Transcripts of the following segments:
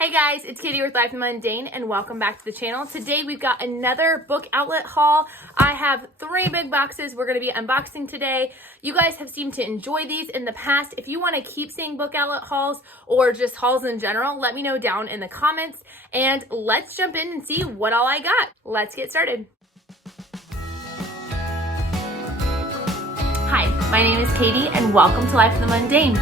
Hey guys, it's Katie with Life Mundane and welcome back to the channel. Today we've got another book outlet haul. I have 3 big boxes we're going to be unboxing today. You guys have seemed to enjoy these in the past. If you want to keep seeing book outlet hauls or just hauls in general, let me know down in the comments and let's jump in and see what all I got. Let's get started. Hi, my name is Katie and welcome to Life in the Mundane.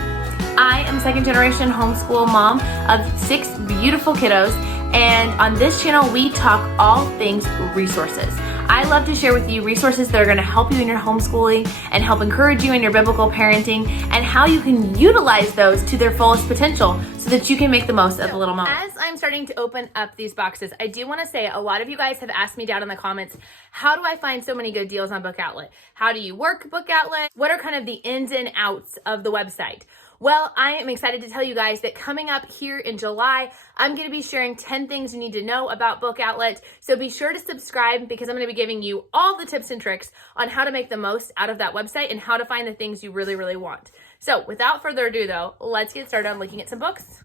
I am a second-generation homeschool mom of 6 beautiful kiddos, and on this channel, we talk all things resources. I love to share with you resources that are going to help you in your homeschooling and help encourage you in your biblical parenting and how you can utilize those to their fullest potential so that you can make the most of the little moment. As I'm starting to open up these boxes, I do want to say a lot of you guys have asked me down in the comments, how do I find so many good deals on Book Outlet? How do you work Book Outlet? What are kind of the ins and outs of the website? Well, I am excited to tell you guys that coming up here in July, I'm going to be sharing 10 things you need to know about Book Outlet. So be sure to subscribe because I'm going to be giving you all the tips and tricks on how to make the most out of that website and how to find the things you really, really want. So without further ado though, let's get started on looking at some books.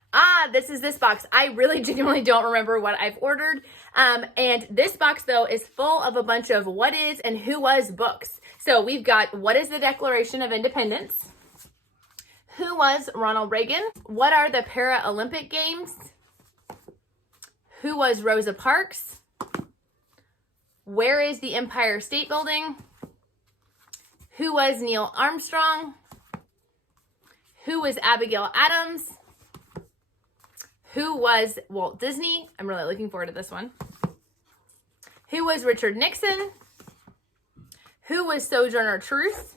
This is this box. I really genuinely don't remember what I've ordered. And this box though is full of a bunch of what is and who was books. So we've got what is the Declaration of Independence? Who was Ronald Reagan? What are the Paralympic Games? Who was Rosa Parks? Where is the Empire State Building? Who was Neil Armstrong? Who was Abigail Adams? Who was Walt Disney? I'm really looking forward to this one. Who was Richard Nixon? Who was Sojourner Truth?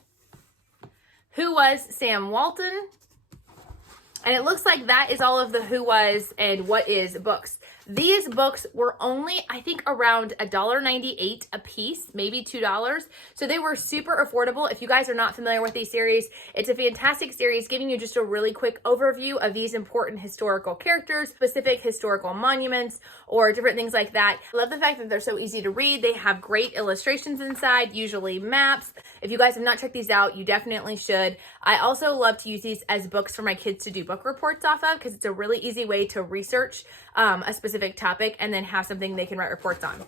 Who was Sam Walton? And it looks like that is all of the who was and what is books. These books were only, I think, around $1.98 a piece, maybe $2. So they were super affordable. If you guys are not familiar with these series, it's a fantastic series giving you just a really quick overview of these important historical characters, specific historical monuments, or different things like that. I love the fact that they're so easy to read. They have great illustrations inside, usually maps. If you guys have not checked these out, you definitely should. I also love to use these as books for my kids to do book reports off of because it's a really easy way to research a specific topic and then have something they can write reports on.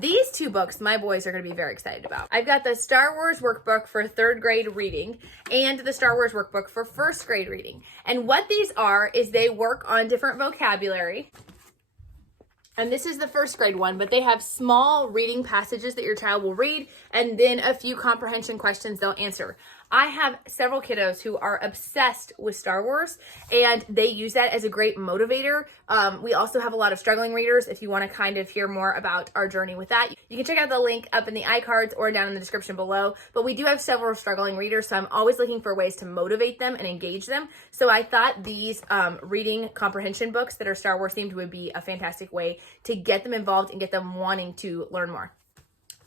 These 2 books my boys are going to be very excited about. I've got the Star Wars workbook for 3rd grade reading and the Star Wars workbook for 1st grade reading. And what these are is they work on different vocabulary. And this is the 1st grade one, but they have small reading passages that your child will read and then a few comprehension questions they'll answer. I have several kiddos who are obsessed with Star Wars and they use that as a great motivator. We also have a lot of struggling readers if you want to kind of hear more about our journey with that. You can check out the link up in the iCards or down in the description below, but we do have several struggling readers, so I'm always looking for ways to motivate them and engage them. So I thought these reading comprehension books that are Star Wars themed would be a fantastic way to get them involved and get them wanting to learn more.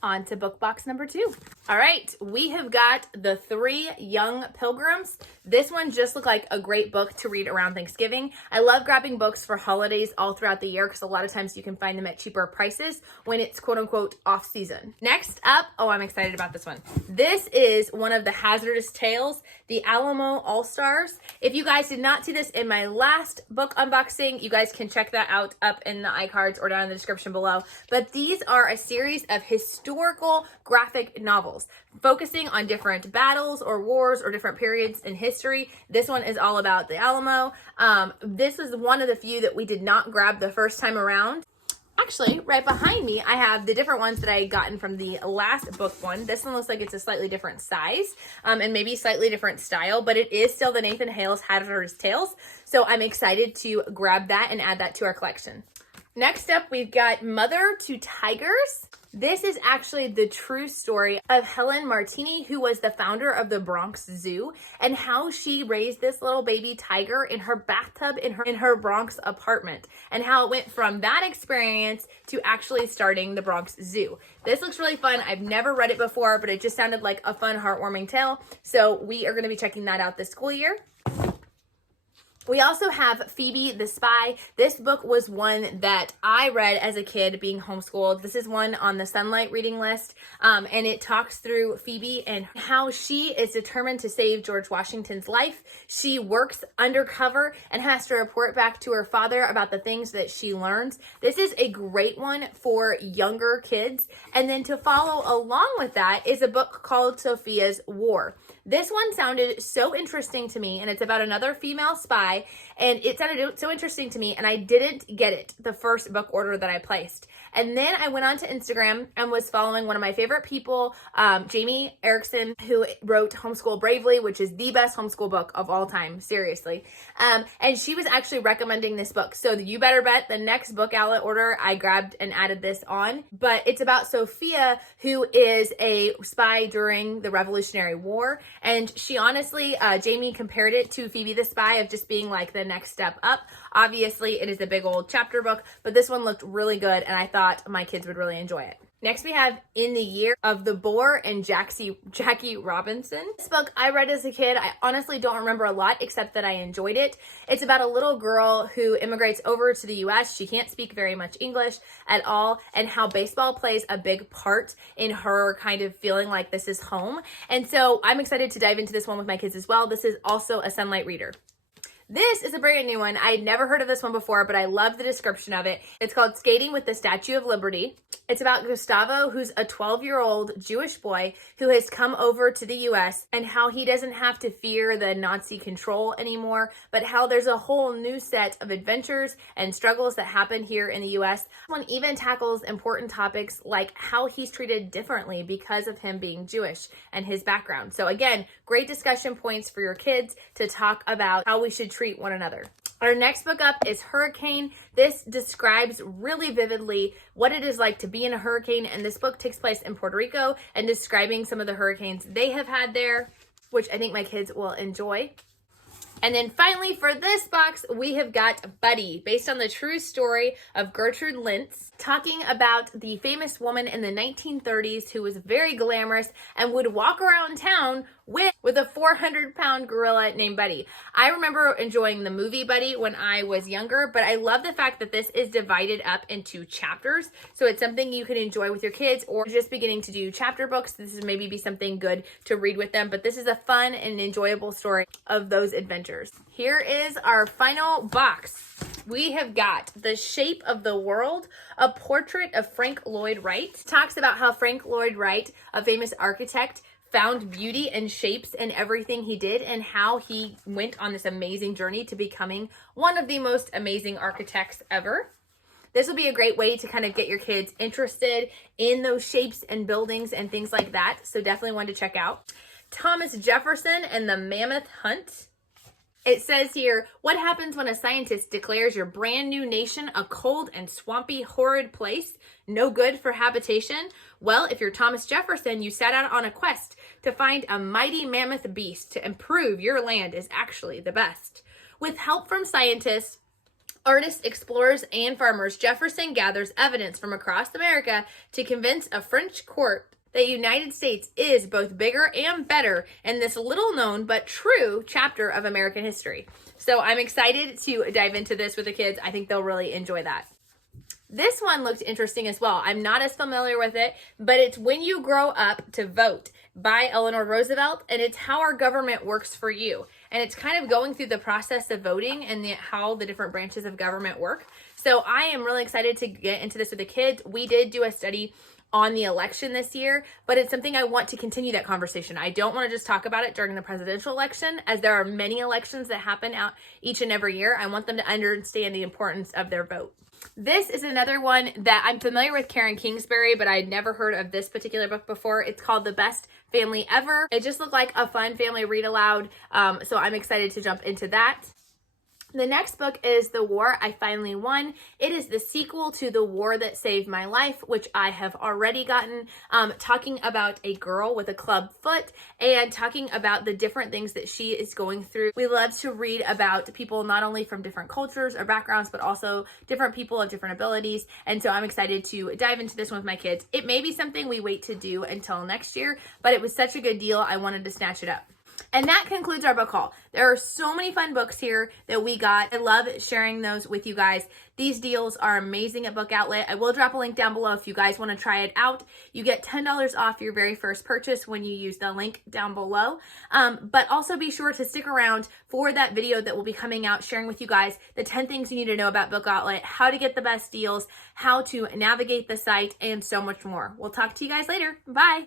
On to book box number 2. All right, we have got the 3 Young Pilgrims. This one just looked like a great book to read around Thanksgiving. I love grabbing books for holidays all throughout the year because a lot of times you can find them at cheaper prices when it's quote unquote off season. Next up, oh, I'm excited about this one. This is one of the Hazardous Tales, the Alamo All-Stars. If you guys did not see this in my last book unboxing, you guys can check that out up in the iCards or down in the description below. But these are a series of historical graphic novels focusing on different battles or wars or different periods in history. This one is all about the Alamo. This is one of the few that we did not grab the first time around. Actually, right behind me, I have the different ones that I had gotten from the last book one. This one looks like it's a slightly different size and maybe slightly different style, but it is still the Nathan Hale's Hazardous Tales. So I'm excited to grab that and add that to our collection. Next up, we've got Mother to Tigers. This is actually the true story of Helen Martini, who was the founder of the Bronx Zoo, and how she raised this little baby tiger in her bathtub in her Bronx apartment, and how it went from that experience to actually starting the Bronx Zoo. This looks really fun. I've never read it before, but it just sounded like a fun, heartwarming tale. So we are going to be checking that out this school year. We also have Phoebe the Spy. This book was one that I read as a kid being homeschooled. This is one on the Sunlight reading list, and it talks through Phoebe and how she is determined to save George Washington's life. She works undercover and has to report back to her father about the things that she learns. This is a great one for younger kids. And then to follow along with that is a book called Sophia's War. This one sounded so interesting to me, and it's about another female spy, and it sounded so interesting to me, and I didn't get it the first book order that I placed. And then I went onto Instagram and was following one of my favorite people, Jamie Erickson, who wrote Homeschool Bravely, which is the best homeschool book of all time, seriously. And she was actually recommending this book. So you better bet the next book outlet order, I grabbed and added this on. But it's about Sophia, who is a spy during the Revolutionary War. And she honestly, Jamie compared it to Phoebe the Spy of just being like the next step up. Obviously, it is a big old chapter book, but this one looked really good, and I thought my kids would really enjoy it. Next, we have In the Year of the Boar and Jackie Robinson. This book I read as a kid. I honestly don't remember a lot except that I enjoyed it. It's about a little girl who immigrates over to the U.S. She can't speak very much English at all, and how baseball plays a big part in her kind of feeling like this is home. And so I'm excited to dive into this one with my kids as well. This is also a Sunlight reader. This is a brand new one. I had never heard of this one before, but I love the description of it. It's called Skating with the Statue of Liberty. It's about Gustavo, who's a 12-year-old Jewish boy who has come over to the U.S. and how he doesn't have to fear the Nazi control anymore, but how there's a whole new set of adventures and struggles that happen here in the U.S. This one even tackles important topics like how he's treated differently because of him being Jewish and his background. So again, great discussion points for your kids to talk about how we should treat one another. Our next book up is Hurricane. This describes really vividly what it is like to be in a hurricane, and this book takes place in Puerto Rico and describing some of the hurricanes they have had there, which I think my kids will enjoy. And then finally, for this box, we have got Buddy, based on the true story of Gertrude Lintz, talking about the famous woman in the 1930s who was very glamorous and would walk around town with a 400-pound gorilla named Buddy. I remember enjoying the movie Buddy when I was younger, but I love the fact that this is divided up into chapters. So it's something you can enjoy with your kids, or just beginning to do chapter books. This is maybe be something good to read with them, but this is a fun and enjoyable story of those adventures. Here is our final box. We have got The Shape of the World, a portrait of Frank Lloyd Wright. It talks about how Frank Lloyd Wright, a famous architect, found beauty and shapes in everything he did, and how he went on this amazing journey to becoming one of the most amazing architects ever. This will be a great way to kind of get your kids interested in those shapes and buildings and things like that. So definitely one to check out. Thomas Jefferson and the Mammoth Hunt. It says here, what happens when a scientist declares your brand new nation a cold and swampy, horrid place, no good for habitation? Well, if you're Thomas Jefferson, you set out on a quest to find a mighty mammoth beast to improve your land is actually the best. With help from scientists, artists, explorers, and farmers, Jefferson gathers evidence from across America to convince a French court the United States is both bigger and better in this little known but true chapter of American history. So I'm excited to dive into this with the kids. I think they'll really enjoy that. This one looked interesting as well. I'm not as familiar with it, but it's When You Grow Up to Vote by Eleanor Roosevelt, and it's how our government works for you. And it's kind of going through the process of voting and how the different branches of government work. So I am really excited to get into this with the kids. We did do a study on the election this year, but it's something I want to continue that conversation. I don't want to just talk about it during the presidential election, as there are many elections that happen out each and every year. I want them to understand the importance of their vote. This is another one that I'm familiar with, Karen Kingsbury, but I'd never heard of this particular book before. It's called The Best Family Ever. It just looked like a fun family read aloud, so I'm excited to jump into that. The next book is The War I Finally Won. It is the sequel to The War That Saved My Life, which I have already gotten, talking about a girl with a club foot and talking about the different things that she is going through. We love to read about people not only from different cultures or backgrounds, but also different people of different abilities. And so I'm excited to dive into this one with my kids. It may be something we wait to do until next year, but it was such a good deal, I wanted to snatch it up. And that concludes our book haul. There are so many fun books here that we got. I love sharing those with you guys. These deals are amazing at Book Outlet. I will drop a link down below if you guys want to try it out. You get $10 off your very first purchase when you use the link down below. But also be sure to stick around for that video that will be coming out, sharing with you guys the 10 things you need to know about Book Outlet, how to get the best deals, how to navigate the site, and so much more. We'll talk to you guys later. Bye.